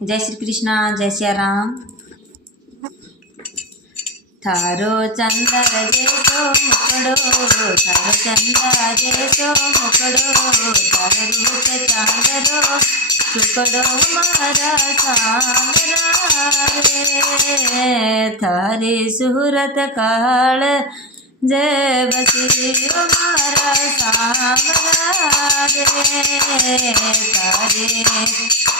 जय श्री कृष्ण जय सिया राम। थारो चंदर जैसो मुकड़ो, थारो चंदा जैसो मुकड़ो, थारो रूप चांदरो टुकड़ो मारा सामरा रे। थारी सूरत काल जय बसी मारा सामरा रे। थारी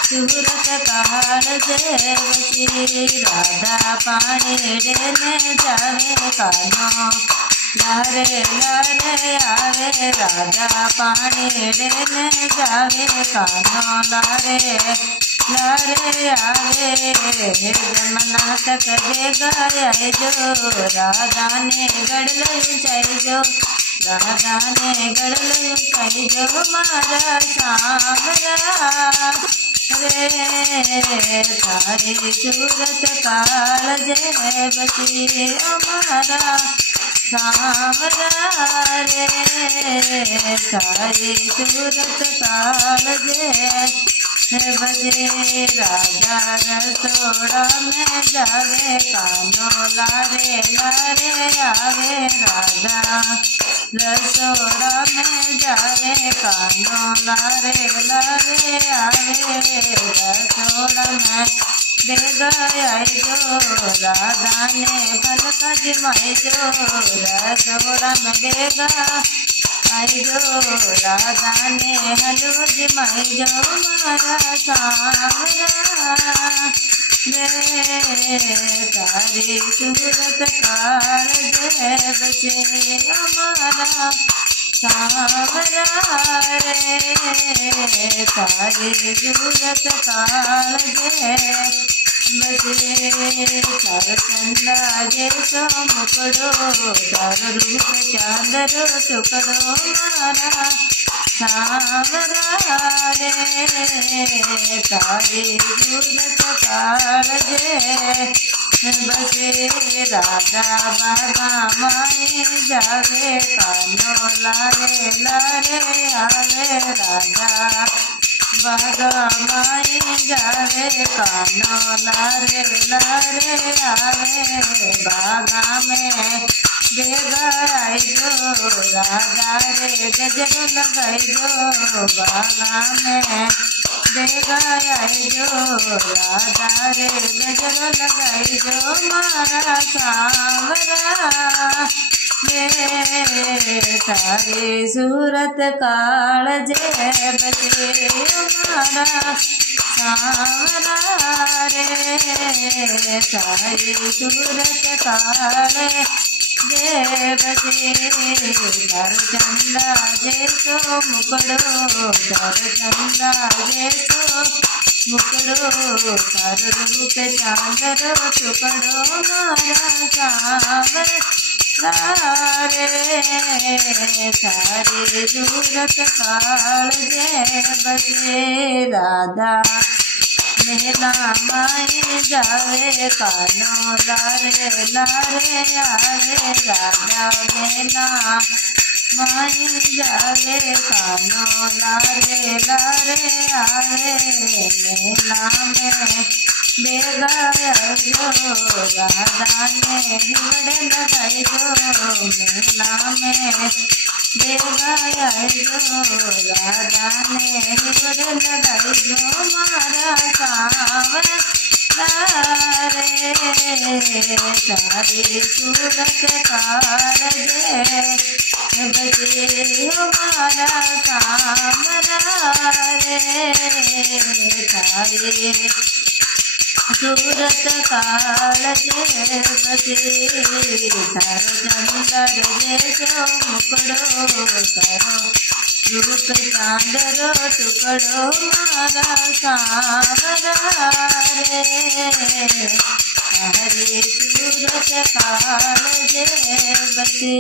सूरत काल जय बसी राधा पाणीड़े ने जावे कानो लारे लारे आवे। राधा पाणीड़े ने जावे कानो लारे लारे आवे। जमना तक बेगाया जो राधा ने गड़ल जो, राधा ने गड़ल जो मारा सामरा रे। थारी सूरत काल जय बसी हमारा सामरा रे। थारी सूरत काल जय बसे राजा रसोड़ा में जावे कानो लारे लारे आवे। राजा रसोड़ा में जावे कानो लारे लारे आवे। रसोड़ा में बेगाया जो राधा ने पलक जमाए जो, रसोड़ा में बेगा आई जो राधा ने हलो जमाई जो मारा सामरा रे। तारी सूरत काल जय बसे हमारा सामरा रे। तारी सूरत काल जय बसे तार चंदा जैसो मुकड़ो, तार रूप चांदरो टुकड़ो मारा सामरा रे। तारी सूरत काल जय बसे राधा बाबा माई जावे कानो लारे लारे आवे। राधा बागा माई जावे कानो लारे लारे आवे। बागा में बेगाई जो राधा रे गजर लगाई जो, बागा में बेगाई जो राधा रे गजर लगाई जो मारा सामरा रे। थारी सूरत काल जय बसे हमारा सामरा रे। थारी सूरत काल जय बसे तार चंदा जैसो मुकड़ो, तार चंदा जैसो मुकड़ो, तार रूप चांदरो टुकड़ो मारा सामरा रे। थारी सूरत काल जय बसे राधा मेला माई जावे कानो लारे लारे आवे। राधा मेला माई जावे कानो लारे लारे आवे। मेला में बेगाया जो राधा ने हिवड़े लगाई जो, मेला में बेगाया जो राधा ने हिवड़े लगाई जो मारा सामरा रे। तारी सूरत काल जय बसे हमारा सामरा रे। तारी सूरत काल जय बसे तारो चंदर जैसो मुकड़ो, तारो रूप चांदरो टुकड़ो मारा सामरा रे। तारी सूरत काल जय बसे।